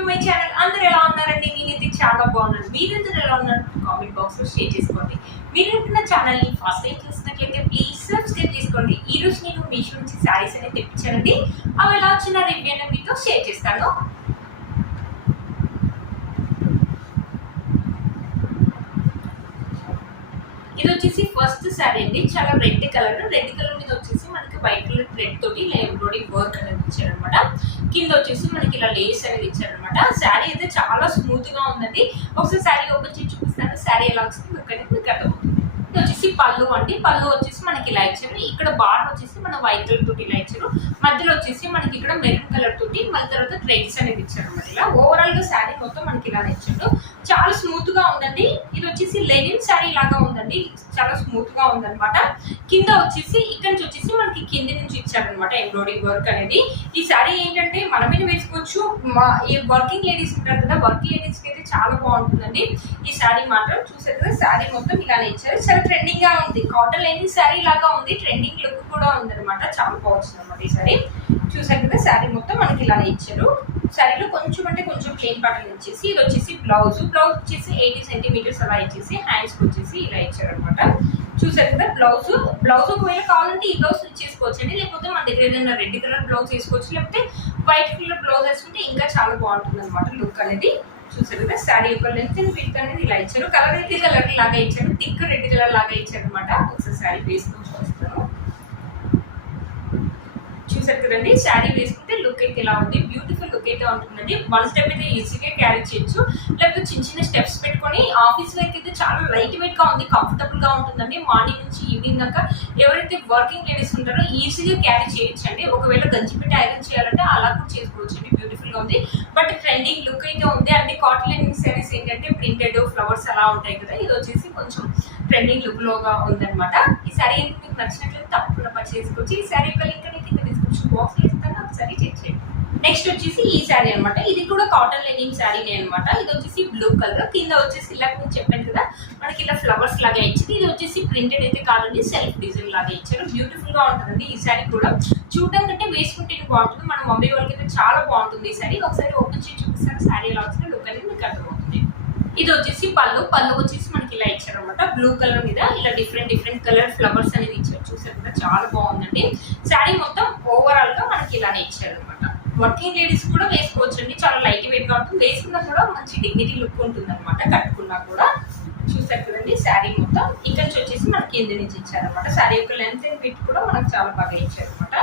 To my channel. అందరూ ఎలా ఉన్నారండి? నేనైతే చాలా బాగున్నాను. మీరందరూ ఎలా ఉన్నారు? కామెంట్ బాక్స్ లో షేర్ చేసుకోండి. మీరు నా ఛానల్ ని ఫస్ట్ టైం చూసినట్లయితే ప్లీజ్ సబ్స్క్రైబ్ చేసుకోండి. ఈ రోజు నేను మీషో నుంచి శారీస్ అనేది తెప్పించానండి. అవి ఎలా వచ్చిన రివ్యూ అనేది మీతో షేర్ చేస్తాను. ఇది వచ్చేసి ఫస్ట్ శారీ అండి. చాలా రెడ్ కలర్ మీద వచ్చేసి మనకి వైట్ కలర్ థ్రెడ్ తోటి ఇలా ఎంబ్రాయిడరీ వర్క్ అనేది ఇచ్చారనమాట. కింద వచ్చేసి మనకి ఇలా లేస్ అనేది ఇచ్చారనమాట. శారీ అయితే చాలా స్మూత్ గా ఉందండి. ఒకసారి శారీ ఓపెన్ చేసి చూపిస్తాను. శారీ ఎలా వచ్చింది మీకు అర్థమవుతుంది. ఇది వచ్చేసి పళ్ళు అండి. పళ్ళు వచ్చేసి మనకి ఇలా ఇచ్చారు. ఇక్కడ బార్డర్ వచ్చేసి మన వైట్ కలర్ తోటి ఇలా ఇచ్చారు. మధ్యలో వచ్చేసి మనకి ఇక్కడ మెరూన్ కలర్ తోటి మళ్ళీ తర్వాత థ్రెడ్స్ అనేది ఇచ్చారు అనమాట. ఇలా ఓవరాల్ గా శారీ మొత్తం మనకి ఇలా ఇచ్చారు. చాలా స్మూత్ గా ఉందండి. ఇది వచ్చేసి లెనిన్ శారీ లాగా ఉందండి. చాలా స్మూత్ గా ఉందన్నమాట. కింద వచ్చేసి ఇక్కడ నుంచి వచ్చేసి మనకి కింద నుంచి ఇచ్చారనమాట ఎంబ్రాయిడరీ వర్క్ అనేది. ఈ శారీ ఏంటంటే మనమే వేసుకోవచ్చు. ఈ వర్కింగ్ లేడీస్ ఉంటారు కదా, వర్కింగ్ లేడీస్ కి అయితే చాలా బాగుంటుందండి ఈ శారీ. మాత్రం చూసారు కదా, శారీ మొత్తం ఇలానే ఇచ్చారు. చాలా ట్రెండింగ్ గా ఉంది. కాటన్ లెనిన్ శారీ లాగా ఉంది. ట్రెండింగ్ లుక్ కూడా ఉంది అనమాట. చాలా బాగుంది అనమాట ఈ శారీ. చూసారు కదా, శారీ మొత్తం మనకి ఇలానే ఇచ్చారు. శారీలో కొంచెం అంటే కొంచెం ప్లెయిన్ ప్యాటర్న్ ఇచ్చేసి ఇది వచ్చేసి బ్లౌజ్ వచ్చేసి 80 సెంటీమీటర్స్ అలా ఇచ్చేసి హ్యాండ్స్ వచ్చేసి ఇలా ఇచ్చారు అనమాట. చూసారు కదా, బ్లౌజ్ ఒకవేళ కావాలంటే ఈ బ్లౌజ్ ఇచ్చేసుకోవచ్చండి. లేకపోతే మన దగ్గర ఏదైనా రెడ్ కలర్ బ్లౌజ్ వేసుకోవచ్చు. లేకపోతే వైట్ కలర్ బ్లౌజ్ వేసుకుంటే ఇంకా చాలా బాగుంటుంది అనమాట లుక్ అనేది. చూసారు కదా, శారీ యొక్క లెంత్ అండ్ విడ్త్ అనేది ఇలా ఇచ్చారు. కలర్ రెడ్ కలర్ లాగా ఇచ్చారు. థిక్ రెడ్ కలర్ లాగా ఇచ్చారు అనమాట. ఒకసారి శారీ వేసుకొని చూపిస్తాను. చూసారు కదండి, శారీ వేసుకుంటే లుక్ అయితే ఇలా ఉంది. బ్యూటిఫుల్ లుక్ అయితే ఉంటుందండి. వన్ స్టెప్ అయితే ఈజీగా క్యారీ చేయొచ్చు. లేకపోతే చిన్న చిన్న స్టెప్స్ పెట్టుకొని ఆఫీస్ వేర్కి అయితే చాలా లైట్ వెయిట్ గా ఉంది. కంఫర్టబుల్ గా ఉంటుందండి. మార్నింగ్ నుంచి ఈవినింగ్ దాకా ఎవరైతే వర్కింగ్ లేడీస్ ఉంటారో ఈజీగా క్యారీ చేయొచ్చు అండి. ఒకవేళ గంజిపెట్టి ఐరన్ చేయాలంటే అలా కూడా చేసుకోవచ్చు అండి. బ్యూటిఫుల్ గా ఉంది. బట్ ట్రెండింగ్ లుక్ అయితే ఉంది. అన్ని కాటన్ లెనిన్ శారీస్ ఏంటంటే ప్రింటెడ్ ఫ్లవర్స్ అలా ఉంటాయి కదా, ఇది వచ్చేసి కొంచెం ట్రెండింగ్ లుక్ లోగా ఉందన్నమాట. ఈ శారీ మీకు నచ్చినట్లయితే తప్పకుండా పర్చేస్ చేసుకోవచ్చు. ఈ శారీ యొక్క లింక్ అనేది కింద డిస్క్రిప్షన్ బాక్స్ లో ఇస్తాను, ఒకసారి చెక్ చేయండి. నెక్స్ట్ వచ్చేసి ఈ శారీ అనమాట. ఇది కూడా కాటన్ లెనిన్ శారీనే అనమాట. ఇది వచ్చేసి బ్లూ కలర్. కింద వచ్చేసి ఇలా నేను చెప్పాను కదా, మనకి ఇలా ఫ్లవర్స్ లాగా ఇచ్చింది. ఇది వచ్చేసి ప్రింటెడ్ అయితే కాదండి, సెల్ఫ్ డిజైన్ లాగా ఇచ్చారు. బ్యూటిఫుల్ గా ఉంటుందండి ఈ శారీ కూడా. చూడడం కంటే వేసుకుంటే బాగుంటుంది. మన మమ్మీ వాళ్ళకి అయితే చాలా బాగుంటుంది ఈ శారీ. ఒకసారి ఓపెన్ చేసి చూపిస్తాను శారీ ఎలా వచ్చిన లుక్ అనేది మీకు అర్థమవుతుంది. ఇది వచ్చేసి పళ్ళు వచ్చేసి మనకి ఇలా ఇచ్చారు అనమాట. బ్లూ కలర్ మీద ఇలా డిఫరెంట్ కలర్ ఫ్లవర్స్ అనేది ఇచ్చారు. చూసారు కదా, చాలా బాగుందండి. శారీ మొత్తం ఓవరాల్ గా మనకి ఇలానే ఇచ్చారు అనమాట. వర్కింగ్ లేడీస్ కూడా వేసుకోవచ్చు అండి. చాలా లైట్ వెయిట్ గా ఉంటుంది. వేసుకున్నా కూడా మంచి డిగ్నిటీ లుక్ ఉంటుంది అనమాట. కట్టుకున్నా కూడా. చూసారు కదండి, శారీ మొత్తం ఇక్కడ నుంచి వచ్చేసి మనకి కింద నుంచి ఇచ్చారనమాట. శారీ యొక్క లెంత్ అండ్ విడ్త్ కూడా మనకు చాలా బాగా ఇచ్చారు అనమాట.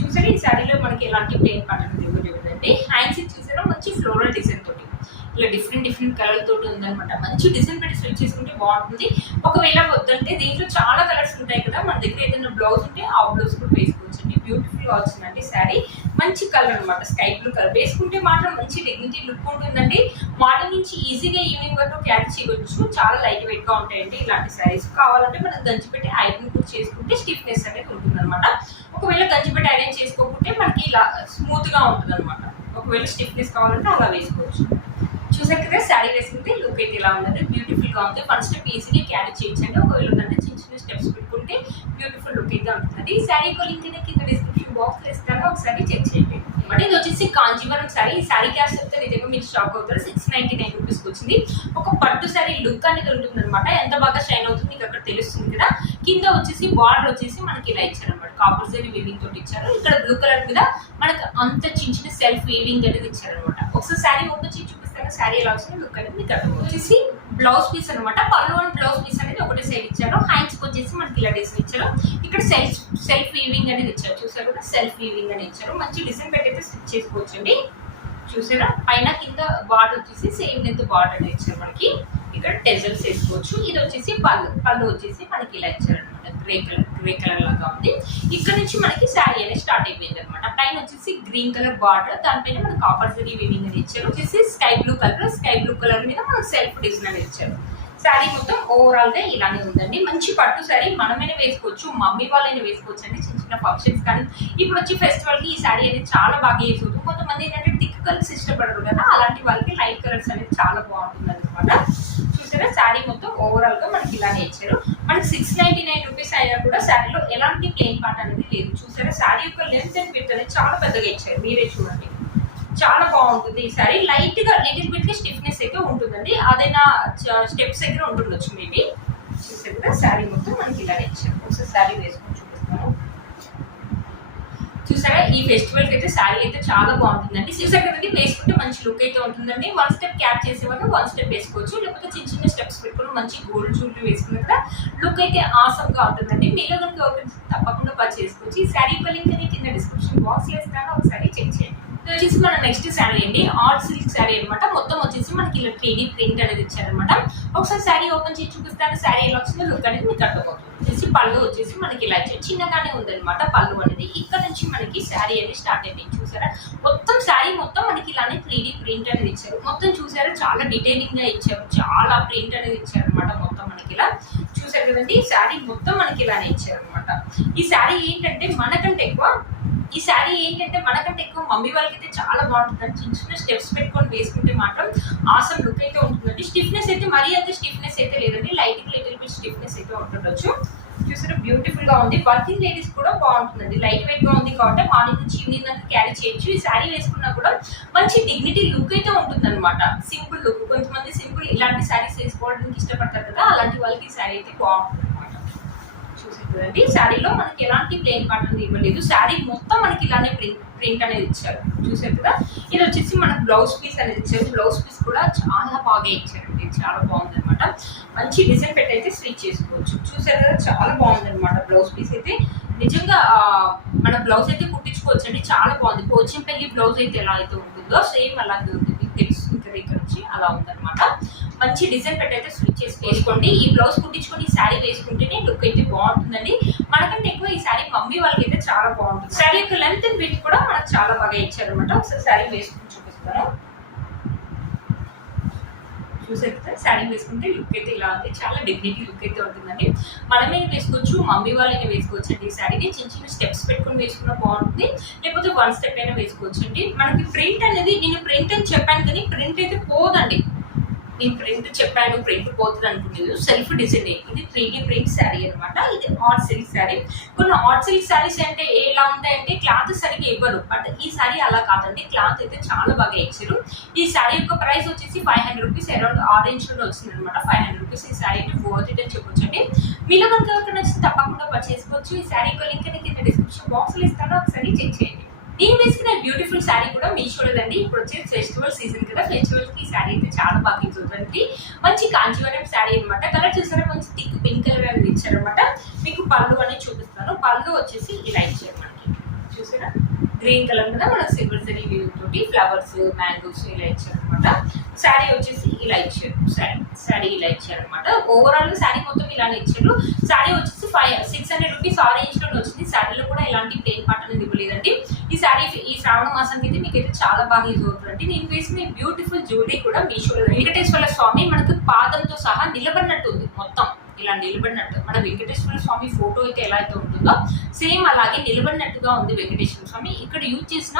చూసారు, ఈ శారీలో మనకి ఎలాంటి ప్లెయిన్ ప్యాటర్న్ ఇవ్వలేదండి. హ్యాండ్స్ చూసారా, మంచి ఫ్లోరల్ డిజైన్ తోటి ఇలా డిఫరెంట్ కలర్ తోటి ఉందనమాట. మంచి డిజైన్ పెట్టి స్టిచ్ చేసుకుంటే బాగుంటుంది. ఒకవేళ వద్దంటే దీంట్లో చాలా కలర్స్ ఉంటాయి కదా, మన దగ్గర ఏదైనా బ్లౌజ్ ఉంటే ఆ బ్లౌజ్ కూడా వేసుకోవచ్చు అండి. బ్యూటిఫుల్ గా వచ్చిందండి శారీ. మంచి కలర్ అనమాట, స్కై బ్లూ కలర్. వేసుకుంటే మాత్రం మంచి డిగ్నిటీ లుక్ ఉంటుందండి. మార్నింగ్ నుంచి ఈజీగా ఈవినింగ్ వరకు క్యారీ చేయవచ్చు. చాలా లైట్ వెయిట్ గా ఉంటాయండి ఇలాంటి శారీస్. కావాలంటే మనం గంజి పెట్టి ఐరన్ కూడా చేసుకుంటే స్టిఫ్నెస్ అనేది ఉంటుంది అనమాట. ఒకవేళ గంజి పెట్టి ఐరన్ చేసుకోకుంటే మనకి ఇలా స్మూత్ గా ఉంటుంది అనమాట. ఒకవేళ స్టిఫ్నెస్ కావాలంటే అలా వేసుకోవచ్చు. చూసారు కదా, శారీ వేసుకుంటే లుక్ అయితే ఇలా ఉందండి. బ్యూటిఫుల్ గా ఉంది. ఫస్ట్ స్టెప్ ఈజీగా క్యారీ చేయొచ్చండి. ఒకవేళ ఉందంటే చిన్న స్టెప్స్ పెట్టుకుంటే బ్యూటిఫుల్ లుక్ అయితే ఉంటుందండి. ఈ శారీ లింక్ కింద డిస్క్రిప్షన్ బాక్స్ లో ఇస్తాను, ఒకసారి చెక్ చేయండి. అంటే ఇది వచ్చేసి కాంజీవరం శారీ. ఈ శారీ క్యాష్ చెప్తే నిజంగా మీరు షాక్ అవుతారు. 699 రూపీస్కి వచ్చింది. ఒక పట్టు శారీ లుక్ అనేది ఉంటుంది అనమాట. ఎంత బాగా షైన్ అవుతుంది మీకు అక్కడ తెలుస్తుంది కదా. కింద వచ్చేసి బార్డర్ వచ్చేసి మనకి ఇలా ఇచ్చారు అనమాట. కాపర్ జరీ వీవింగ్ తోటి ఇచ్చారు. ఇక్కడ బ్లూ కలర్ మీద మనకి అంత చిన్న సెల్ఫ్ వీవింగ్ అనేది ఇచ్చారు అనమాట. ఒకసారి శారీ ఓపెన్ చేసి శారీ ఎలా వచ్చింది లుక్ అనేది మీకు అర్థం. వచ్చేసి బ్లౌజ్ పీస్ అనమాట. పళ్ళు అండ్ బ్లౌజ్ పీస్ అనేది ఒకటే సైడ్ ఇచ్చారు. హ్యాండ్స్ వచ్చేసి మనకి ఇలా డిజైన్ ఇచ్చారు. ఇక్కడ సెల్ఫ్ వీవింగ్ అనేది ఇచ్చారు. చూసారు కూడా, సెల్ఫ్ వీవింగ్ అని ఇచ్చారు. మంచి డిజైన్ పెట్టి అయితే స్టిచ్ చేసుకోవచ్చు అండి. చూసారా, పైన కింద బార్డర్ వచ్చేసి సేమ్ లెంత్ బార్డర్ అనేది ఇచ్చారు మనకి. ఇక్కడ టెజల్స్ వేసుకోవచ్చు. ఇది వచ్చేసి పళ్ళు వచ్చేసి మనకి ఇలా ఇచ్చారు అనమాట. గ్రే కలర్ లాగా ఉంది. ఇక్కడ నుంచి మనకి శారీ అనేది స్టార్ట్ అయిపోయింది అనమాట. పైన వచ్చేసి గ్రీన్ కలర్ బార్డర్, దానిపైన మనకి కాపర్ జరీ వీవింగ్ అని ఇచ్చారు. వచ్చేసి స్కై బ్లూ కలర్ మీద మనకు సెల్ఫ్ డిజైన్ అని ఇచ్చారు. శారీ మొత్తం ఓవరాల్ గా ఇలానే ఉందండి. మంచి పట్టు శారీ. మనమైనా వేసుకోవచ్చు, మమ్మీ వాళ్ళైనా వేసుకోవచ్చు అండి. చిన్న ఫంక్షన్స్ కానీ ఇప్పుడు వచ్చి ఫెస్టివల్ కి ఈ శారీ అనేది చాలా బాగా యూజ్ అవుతుంది. కొంతమంది ఏంటంటే థిక్ కలర్స్ ఇష్టపడరు కదా, అలాంటి వాళ్ళకి లైట్ కలర్స్ అనేది చాలా బాగుంటుంది అనమాట. చూసారా, శారీ మొత్తం ఓవరాల్ గా మనకి ఇలానే ఇచ్చారు. మనకి 699 రూపీస్ అయినా కూడా శారీలో ఎలాంటి ప్లెయిన్ పార్ట్ అనేది లేదు. చూసారా, శారీ యొక్క లెంత్ అండ్ విడ్త్ అనేది చాలా పెద్దగా ఇచ్చారు. మీరే చూడండి, చాలా బాగుంటుంది ఈ సారీ. లైట్ గా లిటిల్ బిట్ గా స్టిఫ్నెస్ అయితే ఉంటుందండి, అదైనా స్టెప్స్ దగ్గర ఉంటుండొచ్చు మేబీ. చూసారు కదా శారీ మొత్తం మనకి ఇలానే ఇచ్చారు. ఒకసారి శారీ వేసుకొని చూపిస్తాను. చూసారా ఈ ఫెస్టివల్ కి అయితే శారీ అయితే చాలా బాగుంటుందండి. చూసారు కదండి, వేసుకుంటే మంచి లుక్ అయితే ఉంటుందండి. వన్ స్టెప్ క్యాప్ చేసేవాళ్ళు వన్ స్టెప్ వేసుకోవచ్చు, లేకపోతే చిన్న చిన్న స్టెప్స్ పెట్టుకుని మంచి గోల్డ్ జ్యువెలరీ వేసుకున్న కదా లుక్ అయితే ఆసమ్ గా ఉంటుందండి. మీలో కనుక తప్పకుండా పర్చేస్ చేసుకోవచ్చు. ఈ శారీ లింక్ అని కింద డిస్క్రిప్షన్ బాక్స్ చేస్తాను, ఒకసారి చెక్ చేయండి. ఇది వచ్చేసి మన నెక్స్ట్ శారీ అండి, ఆర్ట్ సిల్క్ శారీ అనమాట. మొత్తం వచ్చేసి మనకి ఇలా 3D ప్రింట్ అనేది ఇచ్చారనమాట. ఒకసారి శారీ ఓపెన్ చేసి చూపిస్తాను, శారీ ఎలా వచ్చిందో లుక్ అనేది మీకు అర్థమవుతుంది. వచ్చేసి పళ్ళు వచ్చేసి మనకి ఇలా ఇచ్చారు, చిన్నగానే ఉందన్నమాట పళ్ళు అనేది. ఇక్కడ నుంచి మనకి శారీ అనేది స్టార్ట్ అయింది. చూసారా మొత్తం శారీ మొత్తం మనకి ఇలానే 3D ప్రింట్ అనేది ఇచ్చారు. మొత్తం చూసారా చాలా డీటెయిలింగ్ గా ఇచ్చారు, చాలా ప్రింట్ అనేది ఇచ్చారు అనమాట. మొత్తం మనకి ఇలా చూసారు కదండి, ఈ శారీ మొత్తం మనకి ఇలానే ఇచ్చారు అనమాట. ఈ శారీ ఏంటంటే మనకంటే ఎక్కువ మమ్మీ వాళ్ళకైతే చాలా బాగుంటుందండి. చిన్న చిన్న స్టెప్స్ పెట్టుకొని వేసుకుంటే మాత్రం ఆసమ్ లుక్ అయితే ఉంటుందండి. స్టిఫ్నెస్ అయితే మరీ అంత స్టిఫ్నెస్ అయితే లేదండి, లైట్ బిట్ స్టిఫ్నెస్ అయితే ఉంటుండొచ్చు. చూసారా బ్యూటిఫుల్ గా ఉంది. వర్కింగ్ లేడీస్ కూడా బాగుంటుందండి, లైట్ వెయిట్ గా ఉంది కాబట్టి మార్నింగ్ నుంచి ఈవినింగ్ దాకా క్యారీ చేయొచ్చు. ఈ శారీ వేసుకున్నా కూడా మంచి డిగ్నిటీ లుక్ అయితే ఉంటుంది అనమాట. సింపుల్ లుక్, కొంతమంది సింపుల్ ఇలాంటి శారీస్ వేసుకోవడానికి ఇష్టపడతారు కదా, అలాంటి వాళ్ళకి ఈ శారీ అయితే బాగుంటుంది. చూసేదండి శారీలో మనకి ఎలాంటి ప్లెయిన్ పార్ట్ ఇవ్వలేదు, శారీ మొత్తం మనకి ఇలానే ప్రింట్ అనేది ఇచ్చారు. చూసారు కదా, ఇది వచ్చేసి మనకు బ్లౌజ్ పీస్ అనేది ఇచ్చారు. బ్లౌజ్ పీస్ కూడా చాలా బాగా ఇచ్చారండి, చాలా బాగుంది అనమాట. మంచి డిజైన్ పెట్టి అయితే స్టిచ్ చేసుకోవచ్చు. చూసారు కదా చాలా బాగుంది అనమాట. బ్లౌజ్ పీస్ అయితే నిజంగా మన బ్లౌజ్ అయితే కుట్టించుకోవచ్చు అండి, చాలా బాగుంది. పోచంపల్లి బ్లౌజ్ అయితే ఎలా అయితే ఉంటుందో సేమ్ అలాగే ఉంటుంది, తెలుస్తుంది ఇక్కడ నుంచి అలా ఉందన్నమాట. మంచి డిజైన్ పెట్టి అయితే స్టిచ్ చేసి వేసుకోండి. ఈ బ్లౌజ్ కుట్టించుకొని ఈ శారీ వేసుకుంటేనే లుక్ అయితే బాగుంటుందండి. మనకంటే ఎక్కువ ఈ శారీ మమ్మీ వాళ్ళకి అయితే చాలా బాగుంటుంది. శారీ యొక్క లెంత్ అండ్ విడ్త్ కూడా మనకు చాలా బాగా ఇచ్చారనమాట. ఒకసారి శారీ వేసుకుని చూపిస్తాను. చూసేస్తే శారీ వేసుకుంటే లుక్ అయితే ఇలా ఉంది, చాలా డిగ్నిటీ లుక్ అయితే ఉంటుందండి. మనమే వేసుకోవచ్చు, మమ్మీ వాళ్ళైనా వేసుకోవచ్చు అండి. ఈ శారీని చిన్న చిన్న స్టెప్స్ పెట్టుకుని వేసుకున్నా బాగుంటుంది, లేకపోతే వన్ స్టెప్ అయినా వేసుకోవచ్చు అండి. మనకి ప్రింట్ అనేది, నేను ప్రింట్ అని చెప్పాను కానీ ప్రింట్ అయితే పోదండి. నేను ప్రింట్ చెప్పాను, ప్రింట్ పోతుంది అనుకునేది సెల్ఫ్ డిజైన్. ఇది 3D ప్రింట్ శారీ అనమాట. ఇది ఆర్ట్ సిల్క్ శారీ. కొన్ని ఆర్ట్ సిల్క్ శారీస్ అంటే ఎలా ఉంటాయంటే క్లాత్ సరిగ్గా ఇవ్వరు, బట్ ఈ శారీ అలా కాదండి, క్లాత్ అయితే చాలా బాగా ఇచ్చారు. ఈ శారీ యొక్క ప్రైస్ వచ్చేసి 500 రూపీస్, అరౌండ్ ఆరెంజ్ లో వచ్చింది అనమాట. 500 రూపీస్ ఈ శారీ వర్త్ ఇట్ అని చెప్పొచ్చు అండి. మీలో కనుక ఎవరికి నచ్చితే తప్పకుండా పర్చేస్ చేసుకోవచ్చు. ఈ శారీ యొక్క లింక్ అనేది కింద డిస్క్రిప్షన్ బాక్స్ లో ఇస్తాను, ఒకసారి చెక్ చేయండి. నేను వేసుకున్న బ్యూటిఫుల్ శారీ కూడా మీషోలోదండి. ఇప్పుడు వచ్చేసి ఫెస్టివల్ సీజన్ కదా, ఫెస్టివల్ కి శారీ అయితే చాలా బాగా ఇస్తుంది. మంచి కాంచీవరం శారీ అనమాట. కలర్ చూసారా, మంచి థిక్ పింక్ కలర్ అనేది ఇచ్చారనమాట. మీకు పళ్ళు అనేది చూపిస్తాను. పళ్ళు వచ్చేసి ఇలా ఇచ్చారు మనకి. చూసారా గ్రీన్ కలర్ మీద మనకు సిల్వర్ జరీ తోటి ఫ్లవర్స్, మ్యాంగోస్ ఇలా ఇచ్చారు అనమాట. శారీ వచ్చేసి ఇలా ఇచ్చారు, శారీ ఇలా ఇచ్చారు అనమాట. ఓవరాల్ గా శారీ మొత్తం ఇలానే ఇచ్చారు. శారీ వచ్చేసి 600 రూపీస్ ఆరెంజ్ లో వచ్చింది. శారీలో కూడా ఎలాంటి ప్లెయిన్ పార్ట్ అనేది ఇవ్వలేదండి. ఈ శారీ ఈ శ్రావణ మాసానికి అయితే మీకు అయితే చాలా బాగా యూజ్ అవుతుందండి. నేను వేసిన బ్యూటిఫుల్ జ్యువెలరీ కూడా మీషోలో. వెంకటేశ్వర స్వామి మనకు పాదంతో సహా నిలబడినట్టు ఉంది, మొత్తం ఇలా నిలబడినట్టు. మన వెంకటేశ్వర స్వామి ఫోటో అయితే ఎలా అయితే ఉంటుందో సేమ్ అలాగే నిలబడినట్టుగా ఉంది వెంకటేశ్వర స్వామి. ఇక్కడ యూజ్ చేసిన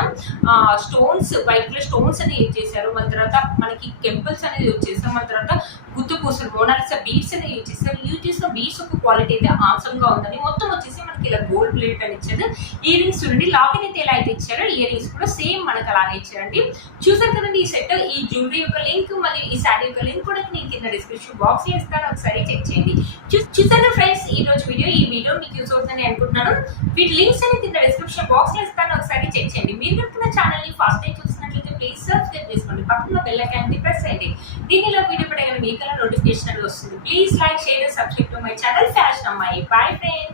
స్టోన్స్, వైట్ కలర్ స్టోన్స్ అని యూజ్ చేశారు. మన తర్వాత మనకి టెంపుల్స్ అనేది యూజ్ చేస్తాం. మన తర్వాత గుత్తు పూసలు, మోనాలిసా బీడ్స్ అనేది యూజ్ చేస్తారు. యూజ్ చేసిన బీడ్స్ ఒక క్వాలిటీ అయితే ఆసమ్ గా ఉందని. మొత్తం వచ్చేసి మనకి ఇలా గోల్డ్ ప్లేట్ అని ఇచ్చారు. ఇయర్ రింగ్స్ చూడండి, లాకెట్ అయితే ఎలా అయితే ఇచ్చారో ఇయర్ రింగ్స్ కూడా సేమ్ మనకు అలాగే ఇచ్చారండి. చూసారు కదండి ఈ సెట్. ఈ జ్యువెలరీ యొక్క లింక్ మరియు ఈ శారీ యొక్క లింక్ కూడా నేను కింద డిస్క్రిప్షన్ బాక్స్ లో ఇస్తాను, ఒకసారి చెక్ చేయండి. చూసారు ఫ్రెండ్స్ ఈ రోజు ఈ వీడియో మీకు యూజ్ అవుతుందని అనుకుంటున్నాను. వీటి లింక్స్ అని కింద డిస్క్రిప్షన్ బాక్స్ లో ఇస్తాను, ఒకసారి చెక్ చేయండి. మీరు కనుక ఛానల్ ని ఫస్ట్ టైం చూసినట్లయితే ప్లీజ్ సబ్స్క్రైబ్ చేసుకోండి, పక్కన బెల్ ఐకాన్ ని ప్రెస్ చేయండి. దీనిలో వీడియో పెట్టగానే మీకు నోటిఫికేషన్ వస్తుంది. Please like, share, subscribe to my channel fashion అమ్మాయి. Bye friends.